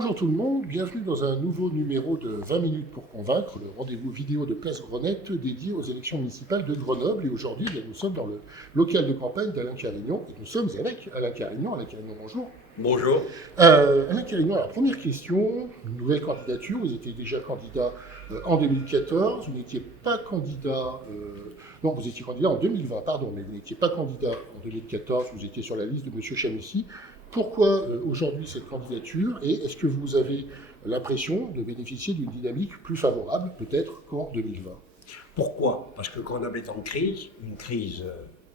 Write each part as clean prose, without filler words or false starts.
Bonjour tout le monde, bienvenue dans un nouveau numéro de 20 minutes pour convaincre, le rendez-vous vidéo de Place Grenette dédié aux élections municipales de Grenoble. Et aujourd'hui, nous sommes dans le local de campagne d'Alain Carignon et nous sommes avec Alain Carignon. Alain Carignon, bonjour. Bonjour. Alain Carignon, alors première question, une nouvelle candidature, vous étiez déjà candidat en 2014, vous n'étiez pas candidat, non vous étiez candidat en 2020, pardon, mais vous n'étiez pas candidat en 2014, vous étiez sur la liste de M. Chanussy. Pourquoi aujourd'hui cette candidature et est-ce que vous avez l'impression de bénéficier d'une dynamique plus favorable peut-être qu'en 2020 ? Pourquoi ? Parce que Grenoble est en crise, une crise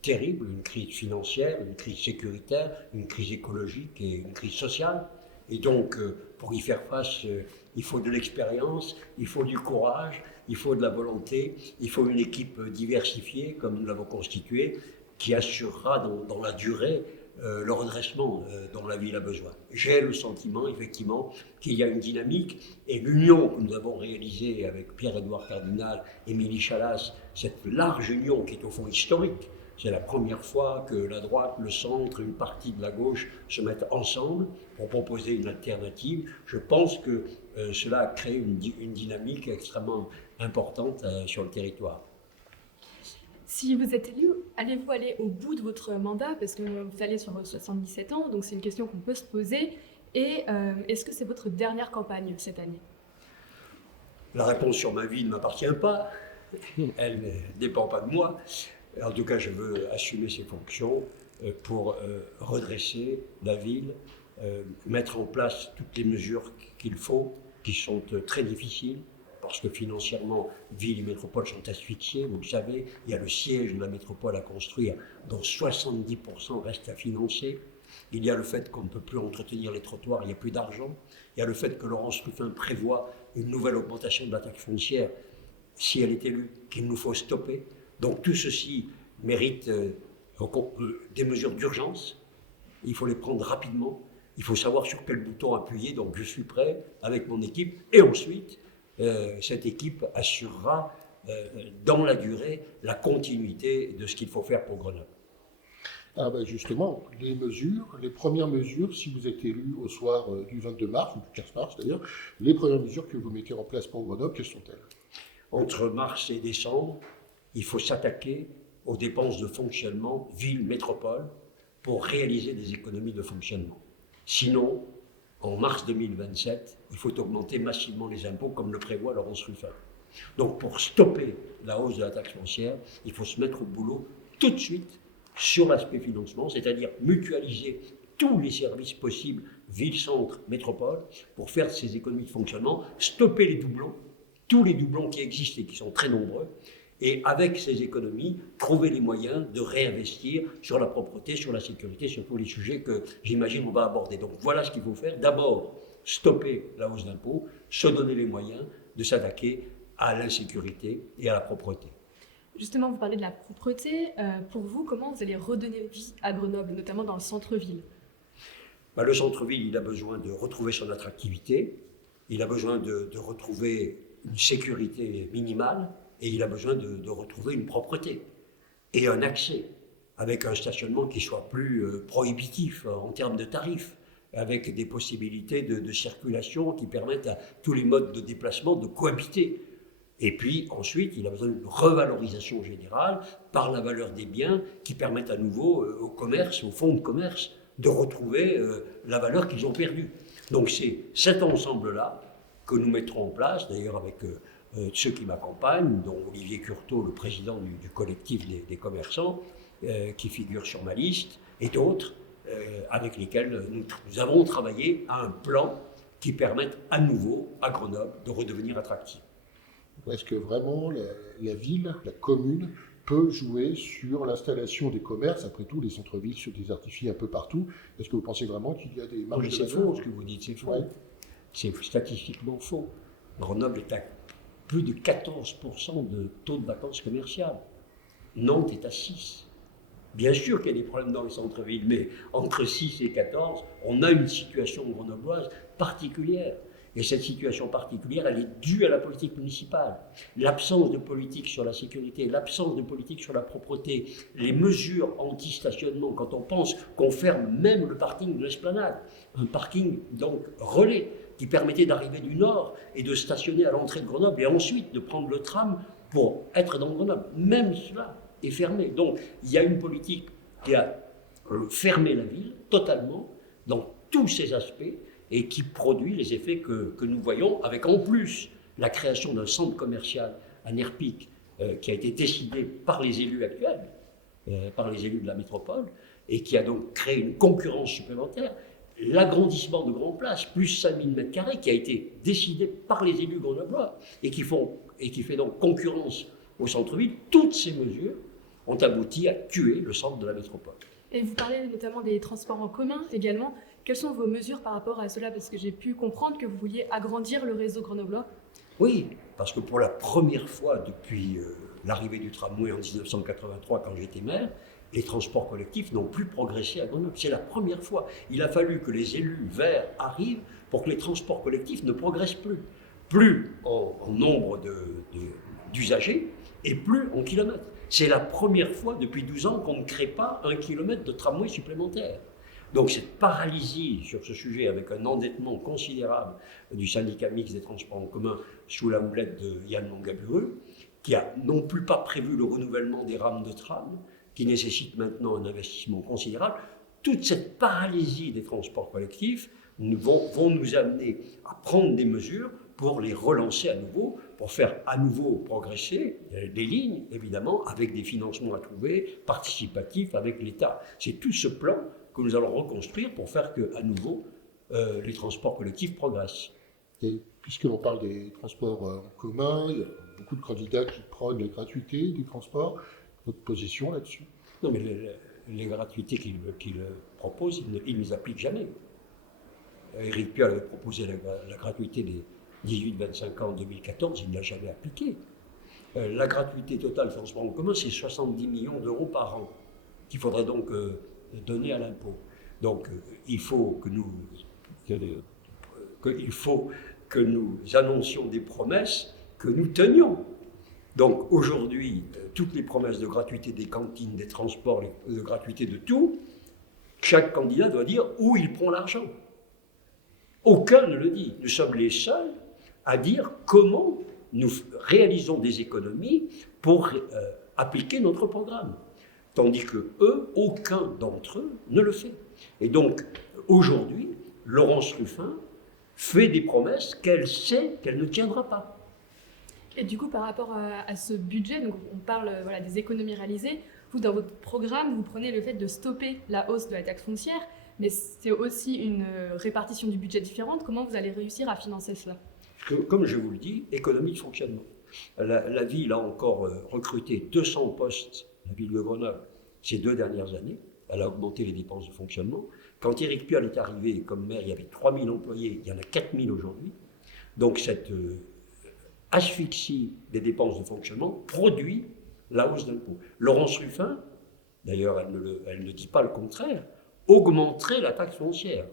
terrible, une crise financière, une crise sécuritaire, une crise écologique et une crise sociale. Et donc, pour y faire face, il faut de l'expérience, il faut du courage, il faut de la volonté, il faut une équipe diversifiée, comme nous l'avons constituée, qui assurera dans la durée le redressement dont la ville a besoin. J'ai le sentiment, effectivement, qu'il y a une dynamique et l'union que nous avons réalisée avec Pierre-Édouard Cardinal, Émilie Chalas, cette large union qui est au fond historique. C'est la première fois que la droite, le centre, une partie de la gauche se mettent ensemble pour proposer une alternative. Je pense que cela a créé une dynamique extrêmement importante sur le territoire. Si vous êtes élu, allez-vous aller au bout de votre mandat? Parce que vous allez sur vos 77 ans, donc c'est une question qu'on peut se poser. Et est-ce que c'est votre dernière campagne cette année? La réponse sur ma vie ne m'appartient pas, elle ne dépend pas de moi. En tout cas, je veux assumer ces fonctions pour redresser la ville, mettre en place toutes les mesures qu'il faut, qui sont très difficiles. Parce que financièrement, ville et métropole sont asphyxiées, vous le savez, il y a le siège de la métropole à construire, dont 70% restent à financer. Il y a le fait qu'on ne peut plus entretenir les trottoirs, il n'y a plus d'argent. Il y a le fait que Laurence Ruffin prévoit une nouvelle augmentation de la taxe foncière, si elle est élue, qu'il nous faut stopper. Donc tout ceci mérite des mesures d'urgence. Il faut les prendre rapidement. Il faut savoir sur quel bouton appuyer. Donc je suis prêt avec mon équipe. Et ensuite, cette équipe assurera dans la durée la continuité de ce qu'il faut faire pour Grenoble. Ah ben justement, les premières mesures, si vous êtes élu au soir du 22 mars, ou du 15 mars d'ailleurs, les premières mesures que vous mettez en place pour Grenoble, quelles sont-elles ? Entre mars et décembre, il faut s'attaquer aux dépenses de fonctionnement ville-métropole pour réaliser des économies de fonctionnement. Sinon, en mars 2027, il faut augmenter massivement les impôts comme le prévoit Laurence Ruffin. Donc pour stopper la hausse de la taxe foncière, il faut se mettre au boulot tout de suite sur l'aspect financement, c'est-à-dire mutualiser tous les services possibles, ville, centre, métropole, pour faire ces économies de fonctionnement, stopper les doublons, tous les doublons qui existent et qui sont très nombreux, et avec ces économies, trouver les moyens de réinvestir sur la propreté, sur la sécurité, sur tous les sujets que j'imagine on va aborder. Donc voilà ce qu'il faut faire. D'abord, stopper la hausse d'impôts, se donner les moyens de s'attaquer à l'insécurité et à la propreté. Justement, vous parlez de la propreté. Pour vous, comment vous allez redonner vie à Grenoble, notamment dans le centre-ville? Le centre-ville, il a besoin de retrouver son attractivité, il a besoin de retrouver une sécurité minimale, et il a besoin de retrouver une propreté et un accès, avec un stationnement qui soit plus prohibitif en termes de tarifs, avec des possibilités de circulation qui permettent à tous les modes de déplacement de cohabiter. Et puis ensuite, il a besoin d'une revalorisation générale par la valeur des biens qui permettent à nouveau au commerce, aux fonds de commerce, de retrouver la valeur qu'ils ont perdue. Donc c'est cet ensemble-là que nous mettrons en place, d'ailleurs avec ceux qui m'accompagnent, dont Olivier Curteau, le président du collectif des commerçants, qui figure sur ma liste, et d'autres avec lesquels nous avons travaillé à un plan qui permette à nouveau à Grenoble de redevenir attractive. Est-ce que vraiment la ville, la commune, peut jouer sur l'installation des commerces? Après tout, les centres-villes se désertifient un peu partout. Est-ce que vous pensez vraiment qu'il y a des marges de manœuvre? C'est faux, ce que vous dites, c'est faux. Ouais. C'est statistiquement faux. Grenoble est à plus de 14% de taux de vacances commerciales. Nantes est à 6%. Bien sûr qu'il y a des problèmes dans les centres-villes, mais entre 6 et 14, on a une situation grenobloise particulière. Et cette situation particulière, elle est due à la politique municipale. L'absence de politique sur la sécurité, l'absence de politique sur la propreté, les mesures anti-stationnement, quand on pense qu'on ferme même le parking de l'Esplanade, un parking donc relais qui permettait d'arriver du nord et de stationner à l'entrée de Grenoble et ensuite de prendre le tram pour être dans Grenoble. Même cela est fermé. Donc il y a une politique qui a fermé la ville totalement dans tous ses aspects et qui produit les effets que nous voyons, avec en plus la création d'un centre commercial à Nerpic qui a été décidé par les élus actuels, par les élus de la métropole, et qui a donc créé une concurrence supplémentaire. L'agrandissement de Grand Place, plus 5000 m², qui a été décidé par les élus grenoblois et qui fait donc concurrence au centre-ville, toutes ces mesures ont abouti à tuer le centre de la métropole. Et vous parlez notamment des transports en commun également. Quelles sont vos mesures par rapport à cela? Parce que j'ai pu comprendre que vous vouliez agrandir le réseau grenoblois. Oui, parce que pour la première fois depuis l'arrivée du tramway en 1983, quand j'étais maire, les transports collectifs n'ont plus progressé à Grenoble. C'est la première fois. Il a fallu que les élus verts arrivent pour que les transports collectifs ne progressent plus. Plus en nombre d'usagers et plus en kilomètres. C'est la première fois depuis 12 ans qu'on ne crée pas 1 kilomètre de tramway supplémentaire. Donc cette paralysie sur ce sujet, avec un endettement considérable du syndicat mixte des transports en commun sous la houlette de Yann Longabureux, qui a non plus pas prévu le renouvellement des rames de tram, qui nécessite maintenant un investissement considérable, toute cette paralysie des transports collectifs vont nous amener à prendre des mesures pour les relancer à nouveau, pour faire à nouveau progresser les lignes, évidemment, avec des financements à trouver, participatifs avec l'État. C'est tout ce plan que nous allons reconstruire pour faire qu'à nouveau, les transports collectifs progressent. Et puisque l'on parle des transports en commun, il y a beaucoup de candidats qui prônent la gratuité des transports. Votre position là-dessus? Non, mais les gratuités qu'il propose, il ne les applique jamais. Éric Piolle avait proposé la gratuité des 18-25 ans en 2014, il ne l'a jamais appliquée. La gratuité totale des transports en commun, c'est 70 millions d'euros par an qu'il faudrait donc donner à l'impôt. Donc il faut que nous annoncions des promesses que nous tenions. Donc aujourd'hui, toutes les promesses de gratuité des cantines, des transports, de gratuité de tout, chaque candidat doit dire où il prend l'argent. Aucun ne le dit. Nous sommes les seuls à dire comment nous réalisons des économies pour appliquer notre programme. Tandis que eux, aucun d'entre eux ne le fait. Et donc, aujourd'hui, Laurence Ruffin fait des promesses qu'elle sait qu'elle ne tiendra pas. Et du coup, par rapport à ce budget, donc on parle des économies réalisées. Vous, dans votre programme, vous prenez le fait de stopper la hausse de la taxe foncière, mais c'est aussi une répartition du budget différente. Comment vous allez réussir à financer cela? Comme je vous le dis, économie de fonctionnement. La ville a encore recruté 200 postes, la ville de Grenoble, ces 2 dernières années. Elle a augmenté les dépenses de fonctionnement. Quand Éric Piolle est arrivé comme maire, il y avait 3000 employés, il y en a 4000 aujourd'hui. Donc cette asphyxie des dépenses de fonctionnement produit la hausse d'impôts. Laurence Ruffin, d'ailleurs elle ne dit pas le contraire, augmenterait la taxe foncière.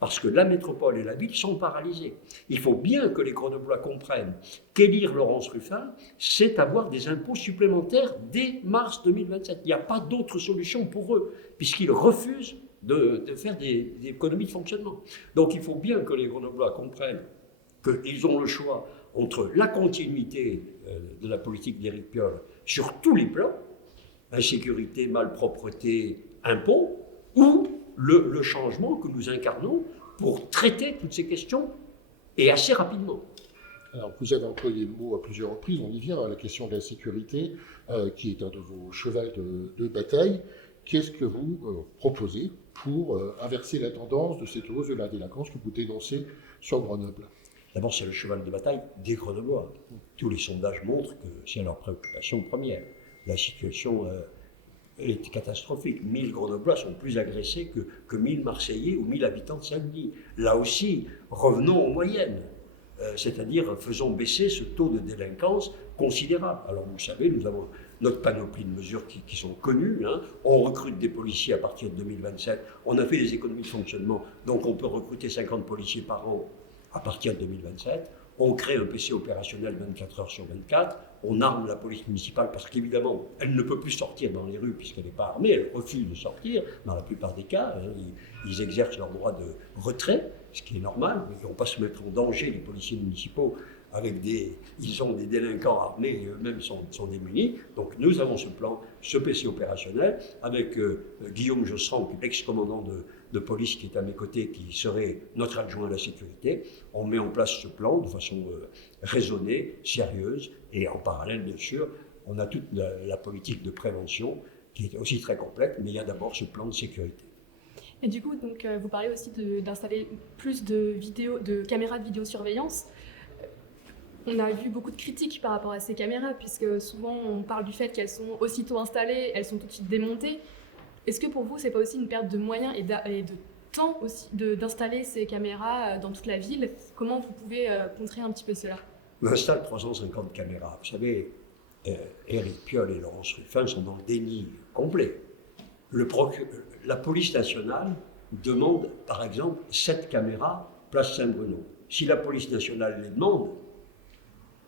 Parce que la métropole et la ville sont paralysées. Il faut bien que les Grenoblois comprennent qu'élire Laurence Ruffin, c'est avoir des impôts supplémentaires dès mars 2027. Il n'y a pas d'autre solution pour eux, puisqu'ils refusent de faire des économies de fonctionnement. Donc il faut bien que les Grenoblois comprennent qu'ils ont le choix entre la continuité de la politique d'Éric Piolle sur tous les plans, insécurité, malpropreté, impôts, ou le changement que nous incarnons pour traiter toutes ces questions et assez rapidement. Alors, vous avez employé le mot à plusieurs reprises, on y vient à la question de la sécurité, qui est un de vos chevals de bataille. Qu'est-ce que vous proposez pour inverser la tendance de cette hausse de la délinquance que vous dénoncez sur Grenoble? D'abord, c'est le cheval de bataille des Grenoblois. Tous les sondages montrent que c'est leur préoccupation première. La situation est catastrophique. 1000 Grenoblois sont plus agressés que 1000 Marseillais ou 1000 habitants de Saint-Denis. Là aussi, revenons aux moyennes. C'est-à-dire, faisons baisser ce taux de délinquance considérable. Alors, vous savez, nous avons notre panoplie de mesures qui sont connues. Hein. On recrute des policiers à partir de 2027. On a fait des économies de fonctionnement, donc on peut recruter 50 policiers par an à partir de 2027. On crée un PC opérationnel 24 heures sur 24, on arme la police municipale parce qu'évidemment, elle ne peut plus sortir dans les rues puisqu'elle n'est pas armée, elle refuse de sortir dans la plupart des cas. Ils exercent leur droit de retrait, ce qui est normal, mais ils ne vont pas se mettre en danger, les policiers municipaux, ils ont des délinquants armés et eux-mêmes sont démunis. Donc nous avons ce plan, ce PC opérationnel, avec Guillaume Josserand, qui est l'ex-commandant de police qui est à mes côtés, qui serait notre adjoint à la sécurité. On met en place ce plan de façon raisonnée, sérieuse, et en parallèle, bien sûr, on a toute la politique de prévention, qui est aussi très complète, mais il y a d'abord ce plan de sécurité. Et du coup, donc, vous parlez aussi d'installer plus de caméras de vidéosurveillance. On a vu beaucoup de critiques par rapport à ces caméras, puisque souvent on parle du fait qu'elles sont aussitôt installées, elles sont tout de suite démontées. Est-ce que pour vous, c'est pas aussi une perte de moyens et de temps aussi d'installer ces caméras dans toute la ville? Comment vous pouvez contrer un petit peu cela? On installe 350 caméras. Vous savez, Éric Piolle et Laurence Ruffin sont dans le déni complet. La police nationale demande, par exemple, 7 caméras place Saint-Bruno. Si la police nationale les demande,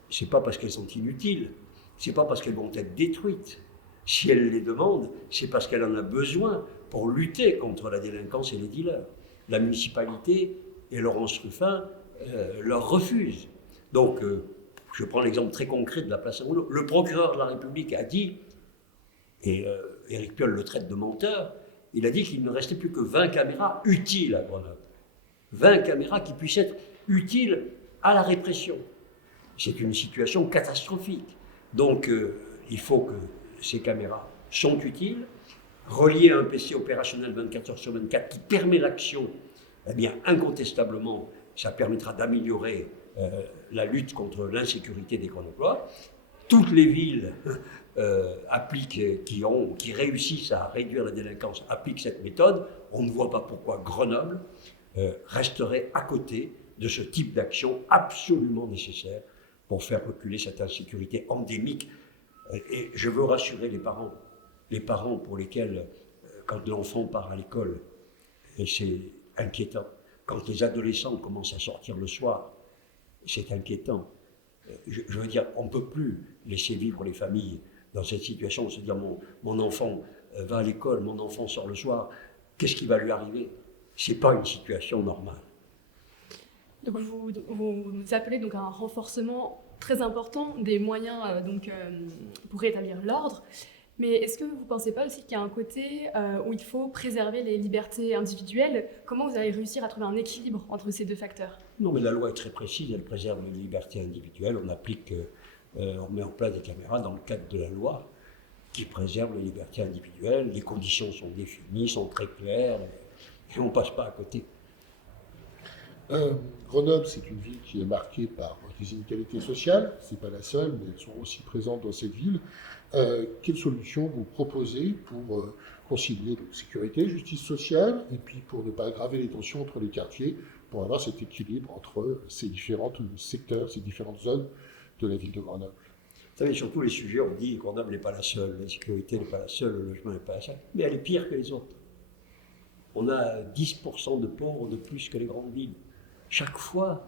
c'est pas parce qu'elles sont inutiles, c'est pas parce qu'elles vont être détruites. Si elle les demande, c'est parce qu'elle en a besoin pour lutter contre la délinquance et les dealers. La municipalité et Laurence Ruffin leur refusent. Donc, je prends l'exemple très concret de la place Saint-Bruno. Le procureur de la République a dit, et Éric Piolle le traite de menteur, il a dit qu'il ne restait plus que 20 caméras utiles à Grenoble. 20 caméras qui puissent être utiles à la répression. C'est une situation catastrophique. Donc, il faut que ces caméras sont utiles, reliées à un PC opérationnel 24 heures sur 24 qui permet l'action. Eh bien, incontestablement, ça permettra d'améliorer la lutte contre l'insécurité des Grenoblois. Toutes les villes qui réussissent à réduire la délinquance appliquent cette méthode. On ne voit pas pourquoi Grenoble resterait à côté de ce type d'action absolument nécessaire pour faire reculer cette insécurité endémique. Et je veux rassurer les parents pour lesquels, quand l'enfant part à l'école, et c'est inquiétant, quand les adolescents commencent à sortir le soir, c'est inquiétant. Je veux dire, on ne peut plus laisser vivre les familles dans cette situation, se dire mon enfant va à l'école, mon enfant sort le soir, qu'est-ce qui va lui arriver? Ce n'est pas une situation normale. Donc vous appelez donc à un renforcement très important des moyens pour rétablir l'ordre. Mais est-ce que vous ne pensez pas aussi qu'il y a un côté où il faut préserver les libertés individuelles? Comment vous allez réussir à trouver un équilibre entre ces deux facteurs? Non, mais la loi est très précise, elle préserve les libertés individuelles. On met en place des caméras dans le cadre de la loi qui préserve les libertés individuelles. Les conditions sont définies, sont très claires, et on ne passe pas à côté. Grenoble, c'est une ville qui est marquée par des inégalités sociales. Ce n'est pas la seule, mais elles sont aussi présentes dans cette ville. Quelles solutions vous proposez pour concilier donc, sécurité, justice sociale, et puis pour ne pas aggraver les tensions entre les quartiers, pour avoir cet équilibre entre ces différents secteurs, ces différentes zones de la ville de Grenoble? Vous savez, sur tous les sujets, on dit que Grenoble n'est pas la seule, la sécurité n'est pas la seule, le logement n'est pas la seule, mais elle est pire que les autres. On a 10% de pauvres de plus que les grandes villes. Chaque fois,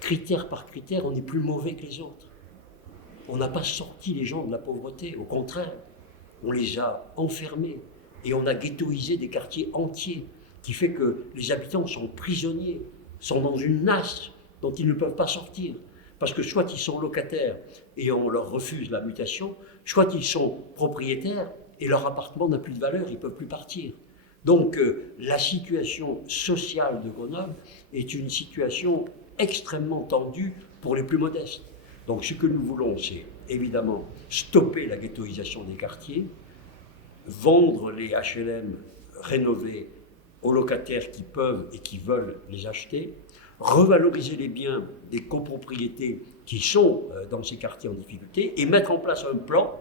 critère par critère, on est plus mauvais que les autres. On n'a pas sorti les gens de la pauvreté, au contraire, on les a enfermés et on a ghettoisé des quartiers entiers, qui fait que les habitants sont prisonniers, sont dans une nasse dont ils ne peuvent pas sortir. Parce que soit ils sont locataires et on leur refuse la mutation, soit ils sont propriétaires et leur appartement n'a plus de valeur, ils ne peuvent plus partir. Donc la situation sociale de Grenoble est une situation extrêmement tendue pour les plus modestes. Donc ce que nous voulons, c'est évidemment stopper la ghettoisation des quartiers, vendre les HLM rénovés aux locataires qui peuvent et qui veulent les acheter, revaloriser les biens des copropriétés qui sont dans ces quartiers en difficulté et mettre en place un plan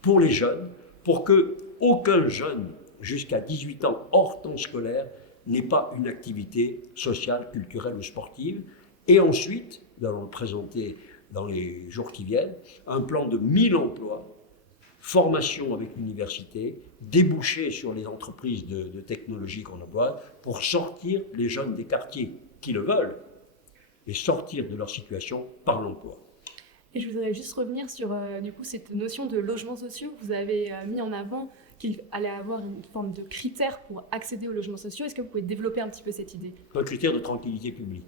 pour les jeunes, pour qu'aucun jeune jusqu'à 18 ans hors temps scolaire n'ait pas une activité sociale, culturelle ou sportive. Et ensuite, nous allons le présenter dans les jours qui viennent, un plan de 1000 emplois, formation avec l'université, débouchés sur les entreprises de technologie qu'on emploie, pour sortir les jeunes des quartiers qui le veulent, et sortir de leur situation par l'emploi. Et je voudrais juste revenir sur du coup, cette notion de logements sociaux. Vous avez mis en avant qu'il allait avoir une forme de critères pour accéder aux logements sociaux. Est-ce que vous pouvez développer un petit peu cette idée? Un critère de tranquillité publique.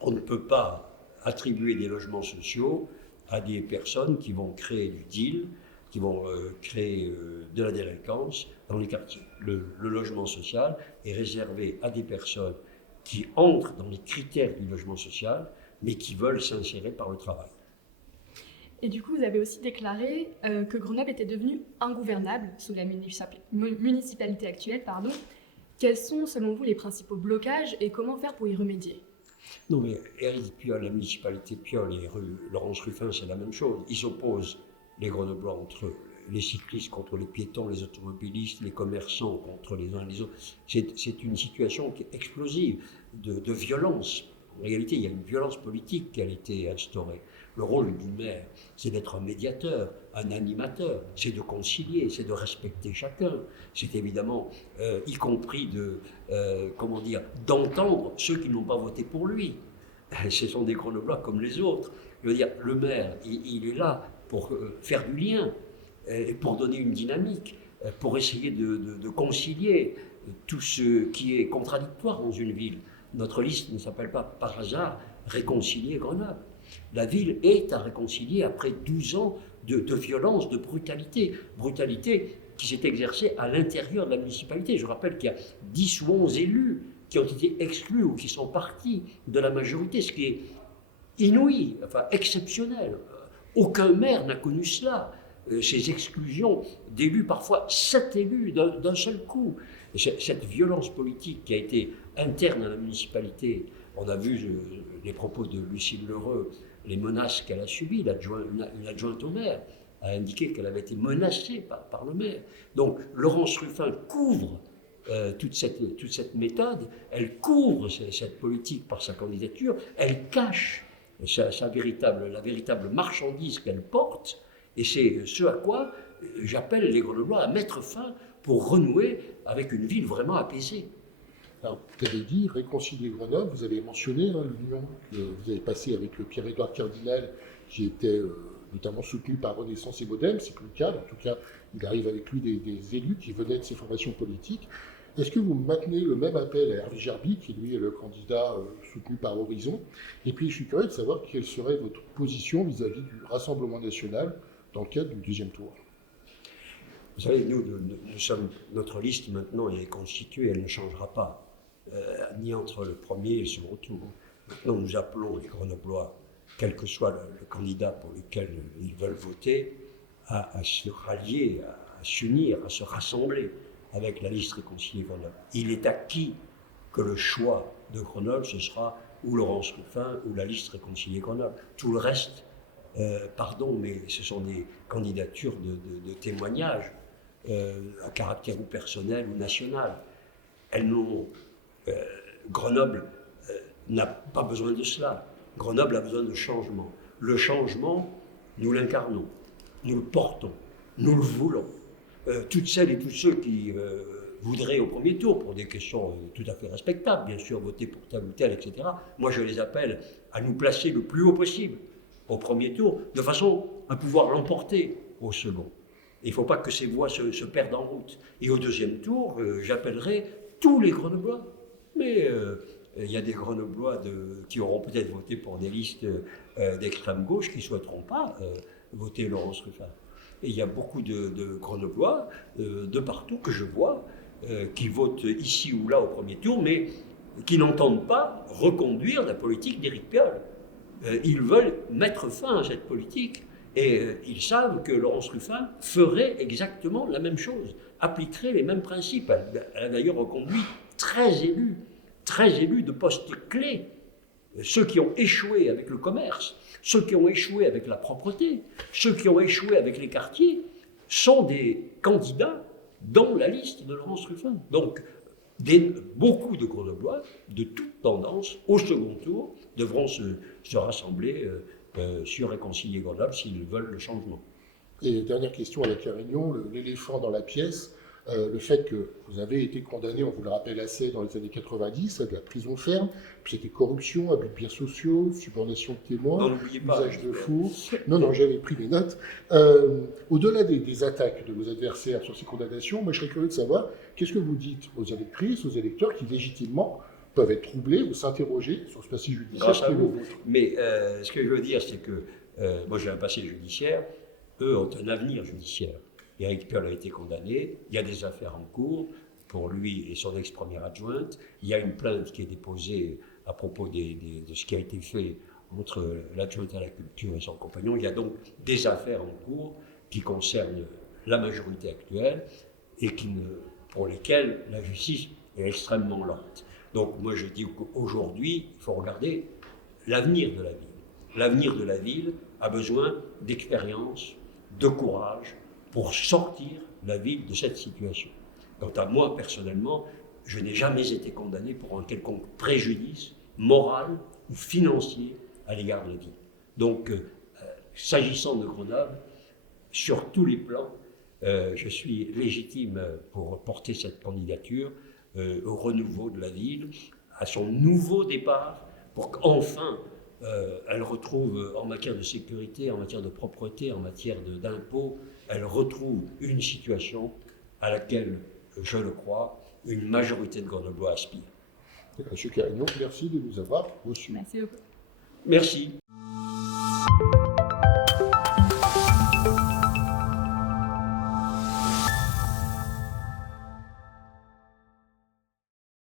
On ne peut pas attribuer des logements sociaux à des personnes qui vont créer du deal, qui vont créer de la délinquance dans les quartiers. Le logement social est réservé à des personnes qui entrent dans les critères du logement social, mais qui veulent s'insérer par le travail. Et du coup, vous avez aussi déclaré que Grenoble était devenu ingouvernable sous la municipalité actuelle. Quels sont, selon vous, les principaux blocages et comment faire pour y remédier? Non, mais Éric Piolle, la municipalité de Piolle et Laurence Ruffin, c'est la même chose. Ils s'opposent, les Grenoblois, entre les cyclistes contre les piétons, les automobilistes, les commerçants contre les uns et les autres. C'est une situation qui est explosive de violence. En réalité, il y a une violence politique qui a été instaurée. Le rôle du maire, c'est d'être un médiateur, un animateur, c'est de concilier, c'est de respecter chacun. C'est évidemment, y compris d'entendre ceux qui n'ont pas voté pour lui. Ce sont des Grenoblois comme les autres. Je veux dire, le maire, il est là pour faire du lien, pour donner une dynamique, pour essayer de concilier tout ce qui est contradictoire dans une ville. Notre liste ne s'appelle pas par hasard Réconcilier Grenoble. La ville est à réconcilier après 12 ans de violence, de brutalité. Brutalité qui s'est exercée à l'intérieur de la municipalité. Je rappelle qu'il y a 10 ou 11 élus qui ont été exclus ou qui sont partis de la majorité, ce qui est inouï, enfin exceptionnel. Aucun maire n'a connu cela. Ces exclusions d'élus, parfois 7 élus d'un seul coup. Cette violence politique qui a été interne à la municipalité, on a vu les propos de Lucille Lheureux, les menaces qu'elle a subies, une adjointe au maire a indiqué qu'elle avait été menacée par le maire. Donc Laurence Ruffin couvre toute cette méthode, elle couvre cette politique par sa candidature, elle cache la véritable marchandise qu'elle porte, et c'est ce à quoi j'appelle les Grenoblois à mettre fin pour renouer avec une ville vraiment apaisée. Alors, vous avez dit réconcilier Grenoble, vous avez mentionné l'union que vous avez passée avec le Pierre-Édouard Cardinal, qui était notamment soutenu par Renaissance et Modem, c'est plus le cas, en tout cas, il arrive avec lui des élus qui venaient de ces formations politiques. Est-ce que vous maintenez le même appel à Hervé Gerby, qui lui est le candidat soutenu par Horizon? Et puis je suis curieux de savoir quelle serait votre position vis-à-vis du Rassemblement national dans le cadre du deuxième tour. Vous savez, notre liste maintenant est constituée, elle ne changera pas, ni entre le premier et le second tour. Maintenant, nous appelons les Grenoblois, quel que soit le candidat pour lequel ils veulent voter, à se rallier, à s'unir, à se rassembler avec la liste Réconcilier Grenoble. Il est acquis que le choix de Grenoble, ce sera ou Laurence Ruffin ou la liste Réconcilier Grenoble. Tout le reste, mais ce sont des candidatures de témoignages à caractère ou personnel ou national. Grenoble n'a pas besoin de cela. Grenoble a besoin de changement. Le changement, nous l'incarnons, nous le portons, nous le voulons. Toutes celles et tous ceux qui voudraient au premier tour, pour des questions tout à fait respectables, bien sûr, voter pour tel ou tel, etc., moi je les appelle à nous placer le plus haut possible au premier tour, de façon à pouvoir l'emporter au second. Il ne faut pas que ces voix se perdent en route. Et au deuxième tour, j'appellerai tous les Grenoblois. Mais il y a des Grenoblois qui auront peut-être voté pour des listes d'extrême gauche qui ne souhaiteront pas voter Laurence Ruffin. Et il y a beaucoup de Grenoblois de partout que je vois qui votent ici ou là au premier tour, mais qui n'entendent pas reconduire la politique d'Éric Piolle. Ils veulent mettre fin à cette politique et ils savent que Laurence Ruffin ferait exactement la même chose, appliquerait les mêmes principes. Elle a d'ailleurs reconduit 13 élus de postes clés, ceux qui ont échoué avec le commerce, ceux qui ont échoué avec la propreté, ceux qui ont échoué avec les quartiers, sont des candidats dans la liste de Laurence Ruffin. Donc, beaucoup de Grenoblois, de toute tendance, au second tour, devront se rassembler sur Réconcilier Grenoble s'ils veulent le changement. Et dernière question à la Carignon, l'éléphant dans la pièce, le fait que vous avez été condamné, on vous le rappelle assez, dans les années 90, à de la prison ferme, puis c'était corruption, abus de biens sociaux, subornation de témoins, N'oubliez pas. usage de faux. Non, j'avais pris mes notes. Au-delà des attaques de vos adversaires sur ces condamnations, moi je serais curieux de savoir qu'est-ce que vous dites aux électrices, aux électeurs qui légitimement peuvent être troublés ou s'interroger sur ce passé judiciaire Grâce à qui est le vous. vôtre. Mais ce que je veux dire, c'est que moi j'ai un passé judiciaire, eux ont un avenir judiciaire. Éric Piolle a été condamné, il y a des affaires en cours pour lui et son ex-première adjointe, il y a une plainte qui est déposée à propos de ce qui a été fait entre l'adjointe à la culture et son compagnon. Il y a donc des affaires en cours qui concernent la majorité actuelle et pour lesquelles la justice est extrêmement lente. Donc moi je dis qu'aujourd'hui, il faut regarder l'avenir de la ville. L'avenir de la ville a besoin d'expérience, de courage pour sortir la ville de cette situation. Quant à moi, personnellement, je n'ai jamais été condamné pour un quelconque préjudice moral ou financier à l'égard de la ville. Donc, s'agissant de Grenoble, sur tous les plans, je suis légitime pour porter cette candidature au renouveau de la ville, à son nouveau départ, pour qu'enfin elle retrouve en matière de sécurité, en matière de propreté, en matière d'impôts, elle retrouve une situation à laquelle, je le crois, une majorité de Grenoblois aspire. Monsieur Carignon, merci de nous avoir reçus. Merci beaucoup. Merci.